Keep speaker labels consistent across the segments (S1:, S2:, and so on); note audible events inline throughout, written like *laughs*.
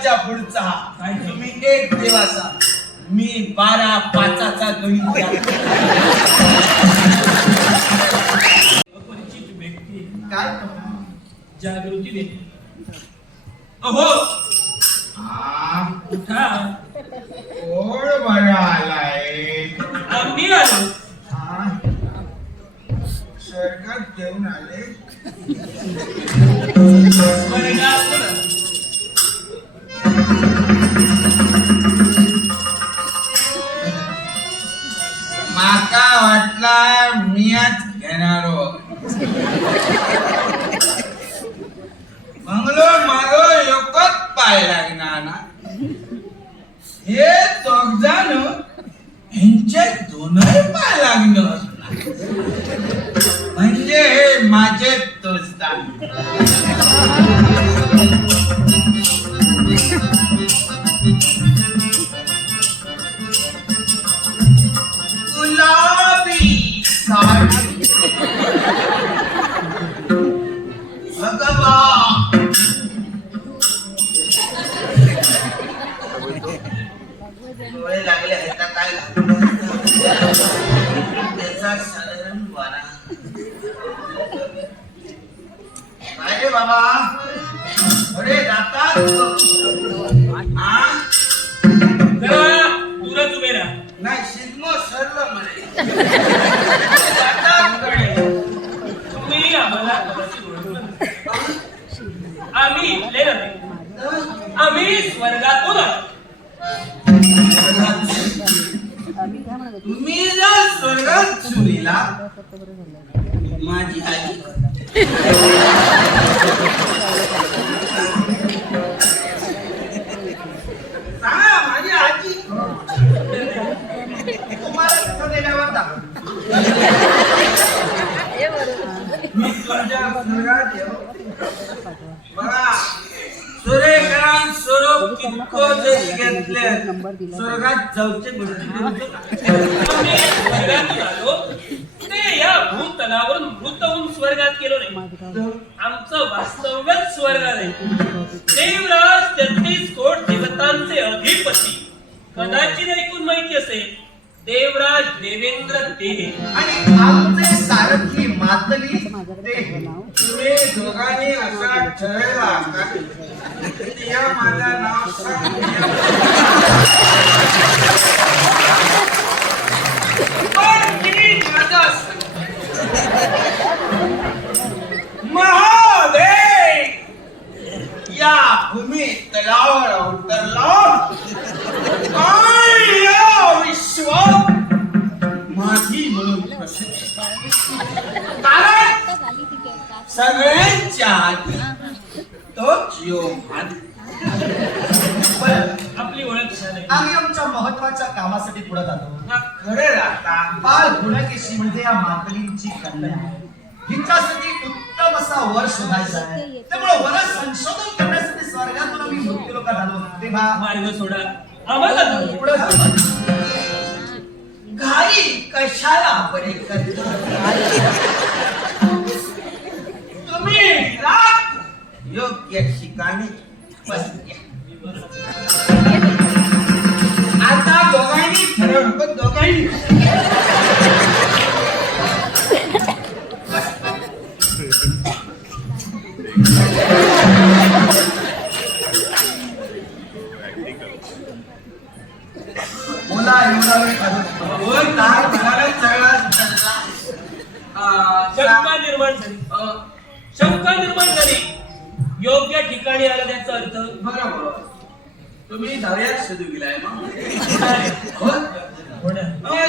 S1: पाचाच्या पुढचा? तुम्ही एक देवाचा मी बारा पाचाचा गणित
S2: अपरिचित व्यक्ती.
S1: काय?
S2: जागृती दे अहो! उठा
S1: कोण बाबा. अरे जातात
S2: जरा दूरच उभे राहा.
S1: नाही शिगमो सरलं म्हणे. जातात कडे
S2: तुम्ही आम्हाला. आम्ही इथले आम्ही स्वर्गातून.
S1: तुम्ही जर स्वर्गात चुरीला माझी आई. सांगा माझी आजी. तुम्हाला तिथं नेल्यावर दाखव. मी येऊ. बघा स्वरूप जरी घेतले. स्वर्गात जाऊचे गोष्टी
S2: आलो ते या भूतलावरून मृत होऊन स्वर्गात गेलो नाही आमचं वास्तव्यच स्वर्गात आहे देवराज तेहतीस कोट देवतांचे अधिपती. कदाचित ऐकून माहिती असेल देवराज देवेंद्र देहे.
S1: आणि आमचे सारथी मातली ते तुम्ही दोघांनी असा ठरला का? या माझा नाव सांग
S2: आपली ओळख झाली
S3: आम्ही आमच्या महत्त्वाच्या कामासाठी पुढे जातो.
S1: हा खरं राहता
S3: बाल गुणकेशी म्हणजे या मातलींची कन्या. आहे हिच्यासाठी उत्तम असा वर शोधायचा आहे. त्यामुळे वर संशोधन करण्यासाठी स्वर्गातून आम्ही मृत्यू लोकात आलो. तेव्हा
S2: मार्ग सोडा. आम्हाला जाऊ
S3: पुढे जाऊ.
S1: घाई कशाला बरे करता तुम्ही रात योग्य ठिकाणी आता दोघांनी ठरवलं पण दोघांनी
S3: बोला
S1: तुम्ही शोधू गेलाय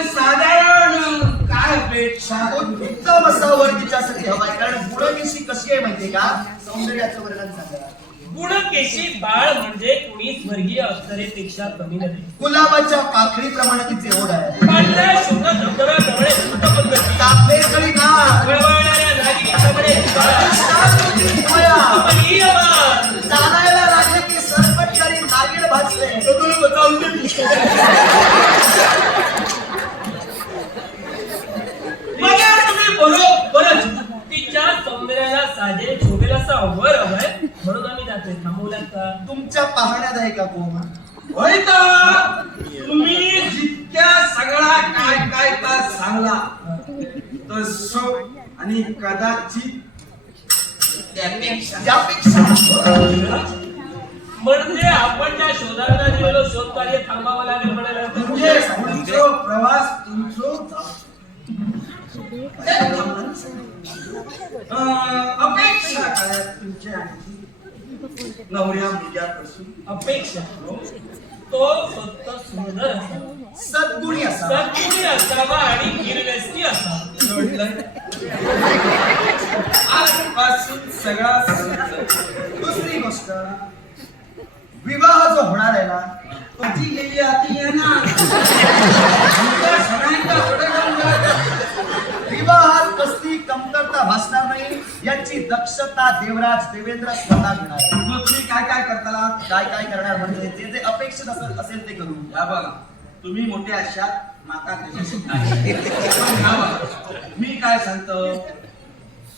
S1: साधारण काय अपेक्षा
S3: उत्तम असा वर तिच्यासाठी हवाय कारण गुणकेशी कशी आहे माहितीये का? सौंदर्याचं वर्णन झालं
S2: गुणकेशी बाळ म्हणजे कुणी स्वर्गीय अप्सरेपेक्षा कमी नव्हे.
S3: गुलाबाच्या पाखडीप्रमाणे तिचे ओढ आहे.
S2: पांढऱ्या शुभ्र धबधब्याप्रमाणे धूत
S3: तुमच्या पाहण्यात आहे का कोमा
S1: होय तर *laughs* तुम्ही जितक्या सगळा काय काय का सांगला तसो आणि कदाचित त्यापेक्षा
S3: यापेक्षा.
S2: म्हणजे आपण ज्या शोधांना दिलेलो शोध कार्य थांबावं लागेल म्हणायला
S1: म्हणजे तुमचो प्रवास तुमचो *laughs* अं, अपेक्षा काय तुमच्या आणखी? नवऱ्या मुलग्यापासून
S2: अपेक्षा तो फक्त सुंदर असावा
S3: सद्गुणी असा
S2: सद्गुणी असावा आणि गिरवेस्ती असावा.
S1: आजपासून सगळा संपलं.
S3: दुसरी गोष्ट विवाह जो होणार आहे ना
S1: माझी गेली आती आहे ना *laughs* सगळ्यांचा पुढे
S3: कमतरता भासणार नाही. याची दक्षता देवराज देवेंद्र स्वतः घेणार
S1: तुम्ही काय काय करताला?
S3: काय काय करणार? म्हणजे जे जे अपेक्षित असेल असेल ते करू
S1: या बघा. तुम्ही मोठे आशात माता त्याच्याशी काय पण या बघा, मी काय सांगतो?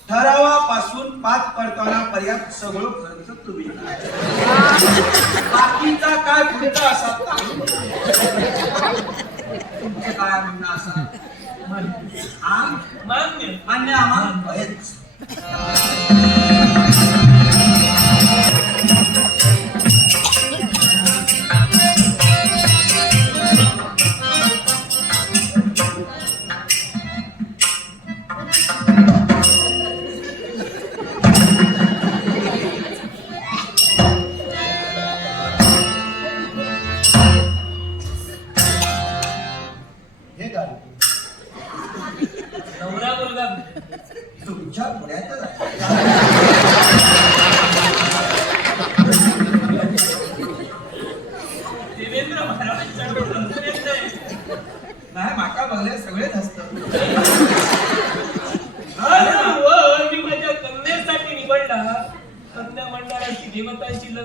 S1: ठरावापासून पाच परताना पर्यंत सगळं खर्च तुम्ही. करा. बाकीचा काय पुढचा असा? तुमचं काय म्हणणं असा?
S2: માન્ય. માન્ય. આમાં?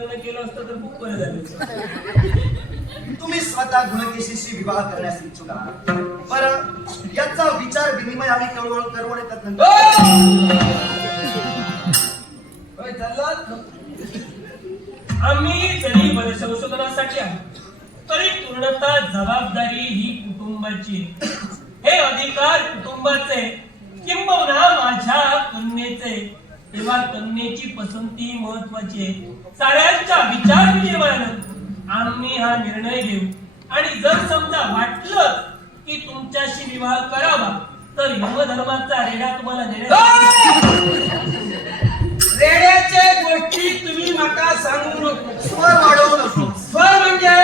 S2: लग्न केलं असतं तर खूप बरं झालं
S3: तुम्ही स्वतः गुणकेशीशी विवाह करण्यास इच्छुक आहात. बरं याचा विचार विनिमय आम्ही कळवळ करवण येतात नंतर.
S1: चाललात?
S2: आम्ही जरी वर संशोधनासाठी आलो तरी पूर्णतः जबाबदारी ही कुटुंबाची. हे अधिकार कुटुंबाचे किंबहुना माझ्या कन्येचे तेव्हा कन्येची पसंती महत्वाची आहे. साऱ्यांच्या विचार विनिमयानं आम्ही हा निर्णय घेऊ. आणि जर समजा वाटलं की तुमच्याशी विवाह करावा तर यमधर्माचा रेडा तुम्हाला देण्यात
S1: रेड्याच्या गोष्टी तुम्ही माका सांगू नको.
S3: स्वर वाढवू नको.
S1: स्वर म्हणजे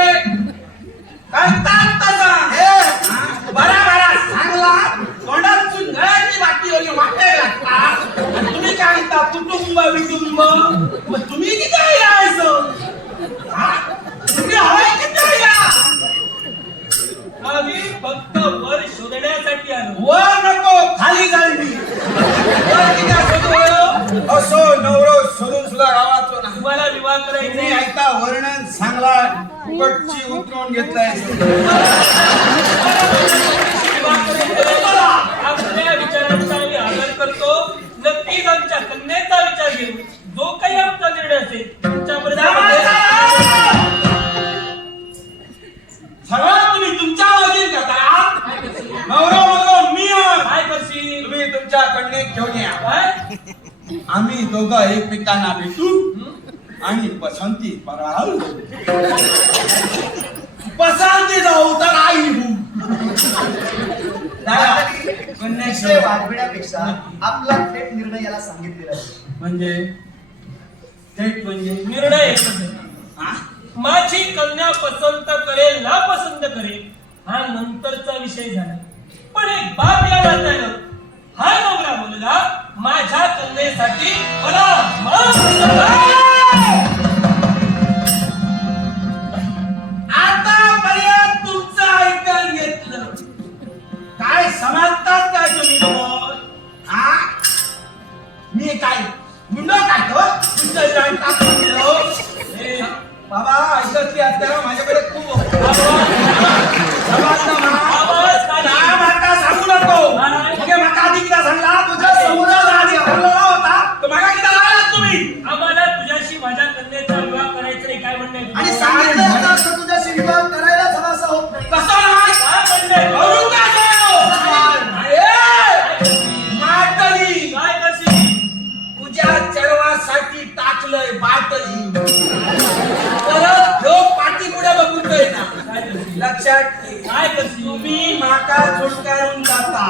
S1: म्हणता कुटुंब विटुंब मग. तुम्ही किती यायचं हा? तुम्ही हवाय किती या
S2: आम्ही फक्त वर शोधण्यासाठी आलो.
S1: वर नको खाली जाईल मी वर किती असतो? असो नवरो शोधून सुद्धा गावाचो ना
S2: तुम्हाला विवाह करायचे
S1: ऐकता वर्णन सांगला फुकटची उतरवून घेतलाय.
S2: आम्ही
S1: दोघं एकमेकांना भेटू? आणि पसंती पराळू पसंती जाऊ तर आई होऊ.
S3: आपला थेट निर्णय याला सांगितलेला
S1: म्हणजे? थेट म्हणजे
S2: निर्णय? माझी कन्या पसंत करेल ना पसंत करेल हा नंतरचा विषय झाला. पण एक बाप या नात्यानं हा नवरा मुलगा माझ्या कन्येसाठी मला
S1: आतापर्यंत तुमचं ऐकून घेतलं. काय समजतात काय तुम्ही हा मी काय? तुमचं जॉईंट टाकून दिलो बाबा ऐकत की आता. माझ्याकडे खूप?
S2: आवाज. नाही.
S1: मग माका आधी किती सांगला तुझ्या समोर आधी ठरलेला होता तर मागा किती लागला तुम्ही.
S2: आम्हाला तुझ्याशी माझ्या कन्याचा विवाह करायचा काय म्हणणं
S3: आणि
S2: तुझं?
S3: सांगितलं होतं असं तुझ्याशी विवाह करायलाच हवा असं होत नाही.
S1: कसं नाही
S2: काय म्हणणं आहे?
S1: करू का तो? ए, मातली
S2: काय करशील
S1: तुझ्या चरवासाठी टाकलंय बाटली. परत ह्यो पाठी पुढे बघतोय ना? लक्षात तुम्ही माका झुडकारून जाता.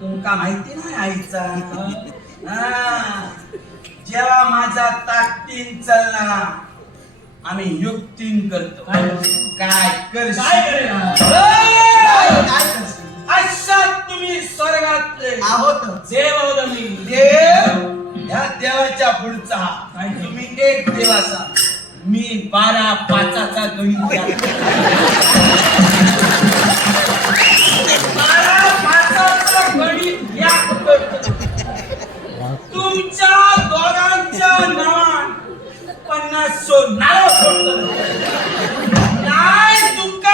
S1: तुमका माहिती नाही आईचा. जेव्हा माझा ताकदीन चलना आम्ही युक्तीन करतो.
S2: काय करशील?
S1: अशात तुम्ही स्वर्गातले
S3: आहोतच
S2: देव आहोत. आम्ही
S1: देव. या देवाच्या पुढचा? तुम्ही एक देवाचा मी बारा पाचाचा गणित बारा पाचाचा गणित याद करतो. तुमच्या दोघांच्या नावान पन्नास सो नाव सोडतो काय तुमका